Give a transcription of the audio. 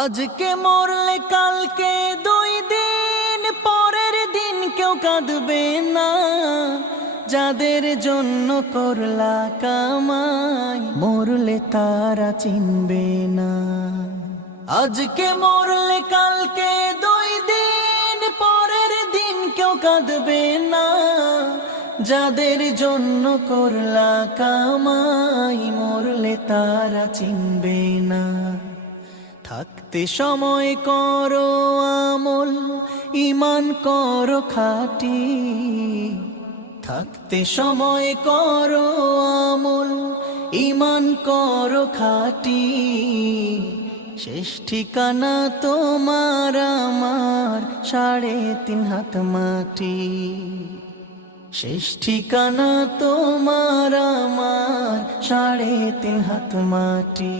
আজকে মরলে কালকে 2 দিন পরের দিন কেউ কাঁদবে না। যাদের জন্য করলা কামাই মরলে তারা চিনবে না। আজকে মরলে কালকে 2 দিন পরের দিন কেউ কাঁদবে না। যাদের জন্য করলা কামাই মরলে তারা চিনবে না। থাকতে সময় করো আমল, ঈমান করো খাঁটি। থাকতে সময় করো আমল, ঈমান করো খাঁটি। শেষ ঠিকানা তোমার আমার 3.5 হাত মাটি। শেষ ঠিকানা তোমার আমার 3.5 হাত মাটি।